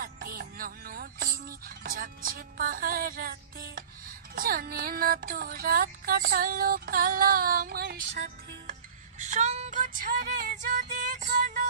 রাতে ননদিনী যাচ্ছে পাহারাতে, জানে না তো রাত কাটালো কালা আমার সাথে। সঙ্গ ছাড়ে যদি কালা